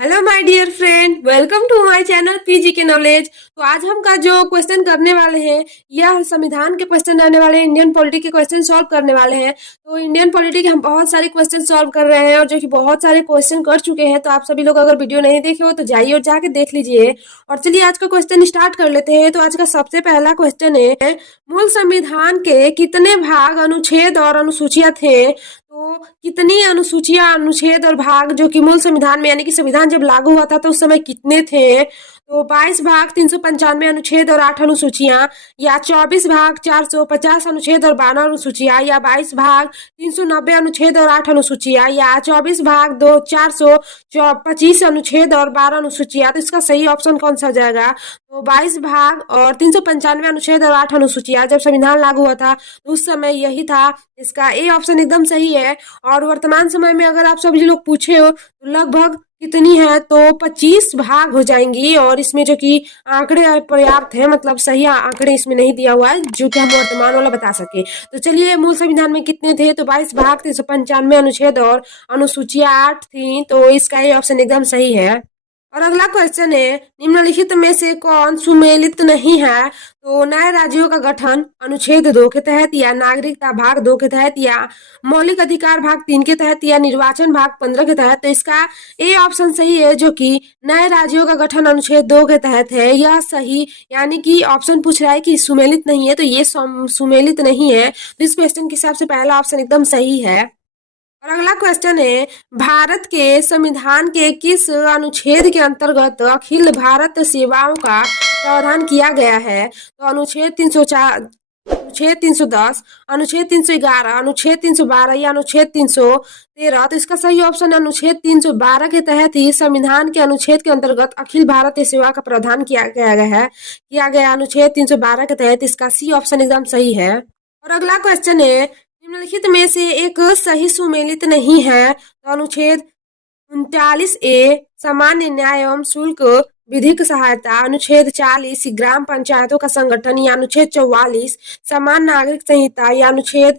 Hello my dear friend, welcome to my channel PG के knowledge. तो आज हम का जो क्वेश्चन करने वाले हैं यह संविधान के क्वेश्चन रहने वाले हैं। इंडियन पॉलिटी के क्वेश्चन सॉल्व करने वाले हैं। तो इंडियन पॉलिटी के हम बहुत सारे क्वेश्चन सॉल्व कर रहे हैं और जो कि बहुत सारे क्वेश्चन कर चुके हैं। तो आप सभी लोग अगर वीडियो नहीं देखे हो तो जाइए और जाके देख लीजिए। और चलिए आज का क्वेश्चन स्टार्ट कर लेते हैं। तो आज का सबसे पहला क्वेश्चन है, मूल संविधान के कितने भाग, अनुच्छेद और अनुसूचियां थे? तो कितनी अनुसूचियां, अनुच्छेद और भाग जो कि मूल संविधान में, यानी कि संविधान जब लागू हुआ था तो उस समय कितने थे? तो 22 भाग 395 अनुच्छेद और 8 अनुसूचियां, या 24 भाग 450 अनुच्छेद और 12 अनुसूचियां, या 22 भाग 390 अनुच्छेद और 8 अनुसूचियां, या 24 भाग 2 425 अनुच्छेद और 12 अनुसूचियां। तो इसका सही ऑप्शन कौन सा हो जाएगा? तो 22 भाग और 395 अनुच्छेद और 8 अनुसूचियां जब संविधान लागू हुआ था तो उस समय यही था। इसका ए ऑप्शन एकदम सही है। और वर्तमान समय में अगर आप सभी लोग पूछे हो तो लगभग कितनी है, तो 25 भाग हो जाएंगी। और इसमें जो कि आंकड़े पर्याप्त है, मतलब सही आंकड़े इसमें नहीं दिया हुआ है जो कि हम वर्तमान वाला बता सके। तो चलिए, मूल संविधान में कितने थे? तो 22 भाग 395 अनुच्छेद और अनुसूचियां 8 थी। तो इसका ये ऑप्शन एकदम सही है। और अगला क्वेश्चन है, निम्नलिखित में से कौन सुमेलित नहीं है? तो नए राज्यों का गठन अनुच्छेद 2 के तहत, या नागरिकता भाग 2 के तहत, या मौलिक अधिकार भाग 3 के तहत, या निर्वाचन भाग 15 के तहत। तो इसका ए ऑप्शन सही है, जो कि नए राज्यों का गठन अनुच्छेद 2 के तहत है। यह सही, यानी कि ऑप्शन पूछ रहा है कि सुमेलित नहीं है, तो ये सुमेलित नहीं है। तो इस क्वेश्चन के हिसाब से पहला ऑप्शन एकदम सही है। और अगला क्वेश्चन है, भारत के संविधान के किस अनुच्छेद के अंतर्गत अखिल भारत सेवाओं का प्रावधान किया गया है? तो अनुच्छेद 304, अनुच्छेद 310, अनुच्छेद 311, अनुच्छेद 312, या अनुच्छेद 313। तो इसका सही ऑप्शन अनुच्छेद 312 के तहत ही संविधान के अनुच्छेद के अंतर्गत अखिल भारतीय सेवा का प्रावधान किया गया अनुच्छेद 312 के तहत। इसका सी ऑप्शन एकदम सही है। और अगला क्वेश्चन है, निम्नलिखित में से एक सही सुमेलित नहीं है। तो अनुच्छेद 39A सामान्य न्याय एवं शुल्क विधिक सहायता, अनुच्छेद 40 ग्राम पंचायतों का संगठन, या अनुच्छेद 44 समान नागरिक संहिता, या अनुच्छेद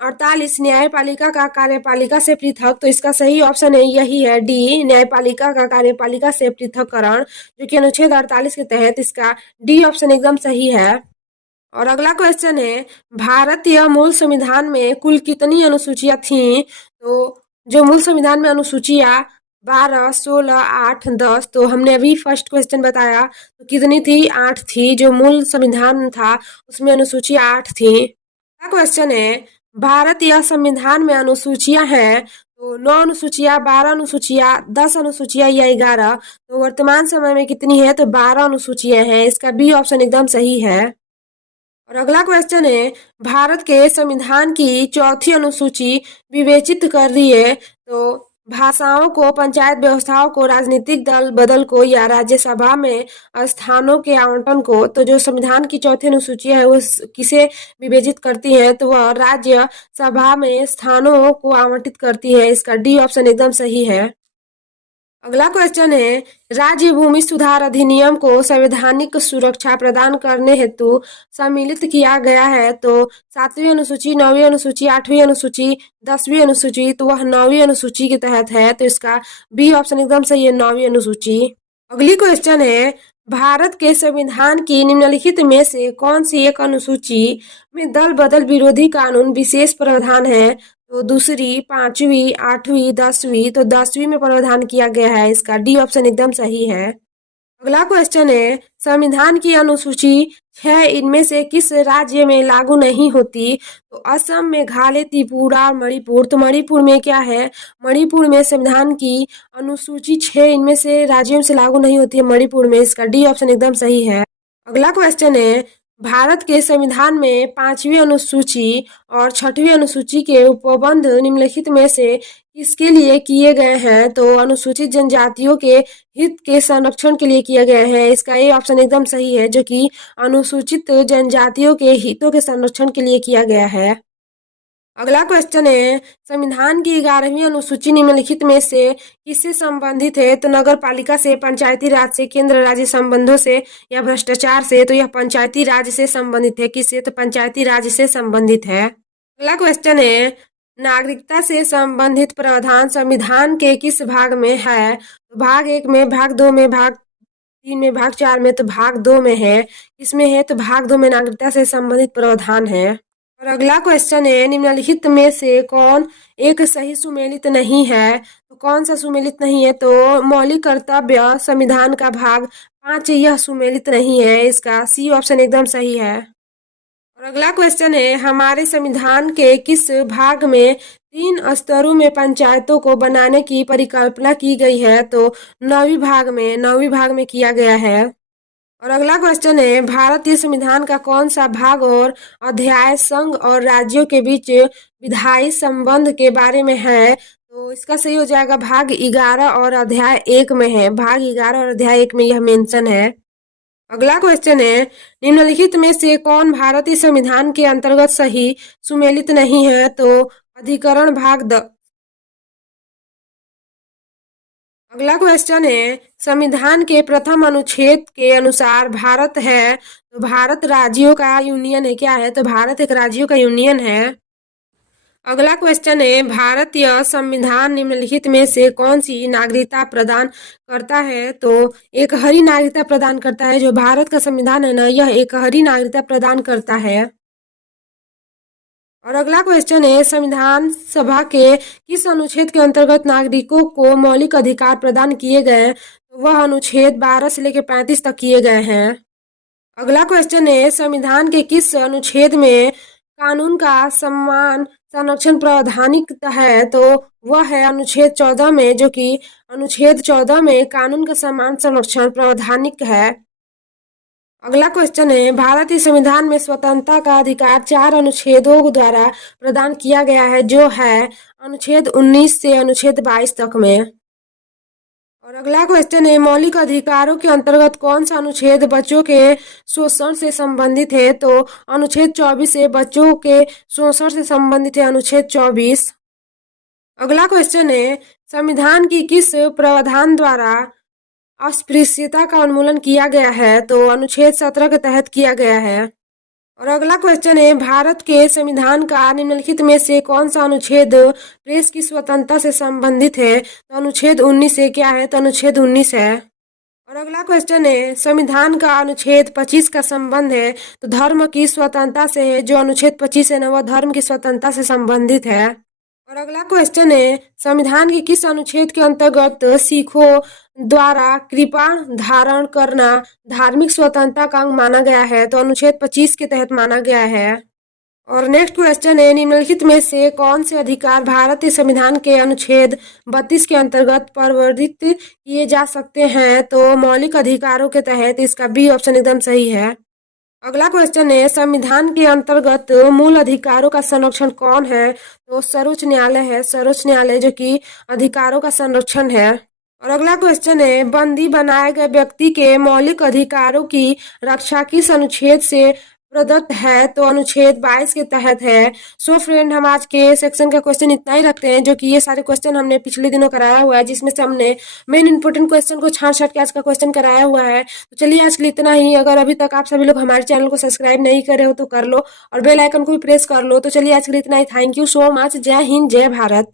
48 न्यायपालिका का कार्यपालिका से पृथक। तो इसका सही ऑप्शन है यही है, डी, न्यायपालिका का कार्यपालिका से पृथककरण, जो कि अनुच्छेद 48 के तहत। इसका डी ऑप्शन एकदम सही है। और अगला क्वेश्चन है, भारतीय मूल संविधान में कुल कितनी अनुसूचियां थीं? तो जो मूल संविधान में अनुसूचियां 12, 16, 8, 10। तो हमने अभी फर्स्ट क्वेश्चन बताया तो कितनी थी? 8 थी। जो मूल संविधान था उसमें अनुसूचियां 8 थी। अगला क्वेश्चन है, भारतीय संविधान में अनुसूचियां हैं तो 9 अनुसूचियां, 12 अनुसूचियां, 10 अनुसूचियां, या 11। तो वर्तमान समय में कितनी है? तो 12 अनुसूचियां हैं। इसका बी ऑप्शन एकदम सही है। और अगला क्वेश्चन है, भारत के संविधान की चौथी अनुसूची विवेचित कर रही है तो भाषाओं को, पंचायत व्यवस्थाओं को, राजनीतिक दल बदल को, या राज्यसभा में स्थानों के आवंटन को। तो जो संविधान की चौथी अनुसूची है वो किसे विवेचित करती है? तो वह राज्य सभा में स्थानों को आवंटित करती है। इसका डी ऑप्शन एकदम सही है। अगला क्वेश्चन है, राज्य भूमि सुधार अधिनियम को संवैधानिक सुरक्षा प्रदान करने हेतु सम्मिलित किया गया है। तो 7वीं अनुसूची, 9वीं अनुसूची, 8वीं अनुसूची, 10वीं अनुसूची। तो वह 9वीं अनुसूची के तहत है। तो इसका बी ऑप्शन एकदम सही है, 9वीं अनुसूची। अगली क्वेश्चन है, भारत के संविधान की निम्नलिखित में से कौन सी एक अनुसूची में दल बदल विरोधी कानून विशेष प्रावधान है? तो दूसरी, 5वीं, 8वीं, 10वीं। तो 10वीं में प्रावधान किया गया है। इसका डी ऑप्शन एकदम सही है। अगला क्वेश्चन है, संविधान की अनुसूची 6 इनमें से किस राज्य में लागू नहीं होती? तो असम, मेघालय, त्रिपुरा और मणिपुर। तो मणिपुर में क्या है? मणिपुर में संविधान की अनुसूची 6 इनमें से राज्यों से लागू नहीं होती है, मणिपुर में। इसका डी ऑप्शन एकदम सही है। अगला क्वेश्चन है, भारत के संविधान में 5वीं अनुसूची और 6वीं अनुसूची के उपबंध निम्नलिखित में से किसके लिए किए गए हैं? तो अनुसूचित जनजातियों के हित के संरक्षण के लिए किया गया है। इसका ये ऑप्शन एकदम सही है, जो कि अनुसूचित जनजातियों के हितों के संरक्षण के लिए किया गया है। अगला क्वेश्चन है, संविधान की 11वीं अनुसूची निम्नलिखित में से किससे संबंधित है? तो नगर पालिका से, पंचायती राज से, केंद्र राज्य संबंधों से, या भ्रष्टाचार से। तो यह पंचायती राज से संबंधित है। किससे? तो पंचायती राज से संबंधित है। अगला क्वेश्चन है, नागरिकता से संबंधित प्रावधान संविधान के किस भाग में है? तो भाग 1 में, भाग 2 में, भाग 3 में, भाग 4 में, तो भाग 2 में है। किसमें है? तो भाग 2 में नागरिकता से संबंधित प्रावधान है। और अगला क्वेश्चन है, निम्नलिखित में से कौन एक सही सुमेलित नहीं है? तो कौन सा सुमेलित नहीं है? तो मौलिक कर्तव्य संविधान का भाग 5 यह सुमेलित नहीं है। इसका सी ऑप्शन एकदम सही है। और अगला क्वेश्चन है, हमारे संविधान के किस भाग में 3 स्तरों में पंचायतों को बनाने की परिकल्पना की गई है? तो 9वीं भाग में किया गया है। और अगला क्वेश्चन है, भारतीय संविधान का कौन सा भाग और अध्याय संघ और राज्यों के बीच विधायी संबंध के बारे में है? तो इसका सही हो जाएगा भाग 11 और अध्याय 1 में है। भाग 11 और अध्याय 1 में यह मेंशन है। अगला क्वेश्चन है, निम्नलिखित में से कौन भारतीय संविधान के अंतर्गत सही सुमेलित नहीं है? तो अधिकरण भाग अगला क्वेश्चन है, संविधान के प्रथम अनुच्छेद के अनुसार भारत है, तो भारत राज्यों का यूनियन है। क्या है? तो भारत एक राज्यों का यूनियन है। अगला क्वेश्चन है, भारतीय संविधान निम्नलिखित में से कौन सी नागरिकता प्रदान करता है? तो एकहरी नागरिकता प्रदान करता है। जो भारत का संविधान है ना, यह एकहरी नागरिकता प्रदान करता है। और अगला क्वेश्चन है, संविधान सभा के किस अनुच्छेद के अंतर्गत नागरिकों को मौलिक अधिकार प्रदान किए गए? तो वह अनुच्छेद 12 से लेकर 35 तक किए गए हैं। अगला क्वेश्चन है, संविधान के किस अनुच्छेद में कानून का सम्मान संरक्षण प्रावधानिक है? तो वह है अनुच्छेद 14 में, जो कि अनुच्छेद 14 में कानून का सम्मान संरक्षण प्रावधानिक है। अगला क्वेश्चन है, भारतीय संविधान में स्वतंत्रता का अधिकार 4 अनुच्छेदों द्वारा प्रदान किया गया है, जो है अनुच्छेद 19 से अनुच्छेद 22 तक में। और अगला क्वेश्चन है, मौलिक अधिकारों के अंतर्गत कौन सा अनुच्छेद बच्चों के शोषण से संबंधित है? तो अनुच्छेद 24 से बच्चों के शोषण से संबंधित है अनुच्छेद 24। अगला क्वेश्चन है, संविधान की किस प्रावधान द्वारा अस्पृश्यता का उन्मूलन किया गया है? तो अनुच्छेद 17 के तहत किया गया है। और अगला क्वेश्चन है, भारत के संविधान का निम्नलिखित में से कौन सा अनुच्छेद प्रेस की स्वतंत्रता से संबंधित है? तो अनुच्छेद 19 से। क्या है? तो अनुच्छेद 19 है। और अगला क्वेश्चन है, संविधान का अनुच्छेद 25 का संबंध है तो धर्म की स्वतंत्रता से है। जो अनुच्छेद 25 है ना, वह धर्म की स्वतंत्रता से संबंधित है। और अगला क्वेश्चन है, संविधान के किस अनुच्छेद के अंतर्गत सिखों द्वारा कृपा धारण करना धार्मिक स्वतंत्रता का अंग माना गया है? तो अनुच्छेद 25 के तहत माना गया है। और नेक्स्ट क्वेश्चन है, निम्नलिखित में से कौन से अधिकार भारतीय संविधान के अनुच्छेद 32 के अंतर्गत प्रवर्तित किए जा सकते हैं? तो मौलिक अधिकारों के तहत। इसका बी ऑप्शन एकदम सही है। अगला क्वेश्चन है, संविधान के अंतर्गत मूल अधिकारों का संरक्षण कौन है? तो सर्वोच्च न्यायालय है। सर्वोच्च न्यायालय जो कि अधिकारों का संरक्षण है। और अगला क्वेश्चन है, बंदी बनाए गए व्यक्ति के मौलिक अधिकारों की रक्षा किस अनुच्छेद से प्रदत्त है? तो अनुच्छेद 22 के तहत है। सो फ्रेंड, हम आज के सेक्शन का क्वेश्चन इतना ही रखते हैं, जो कि ये सारे क्वेश्चन हमने पिछले दिनों कराया हुआ है, जिसमें से हमने मेन इंपोर्टेंट क्वेश्चन को छांट छांट के आज का क्वेश्चन कराया हुआ है। तो चलिए आज के लिए इतना ही। अगर अभी तक आप सभी लोग हमारे चैनल को सब्सक्राइब नहीं करे हो तो कर लो और बेल आइकन को भी प्रेस कर लो। तो चलिए आज के लिए इतना ही। Thank you so much. जय हिंद, जय भारत।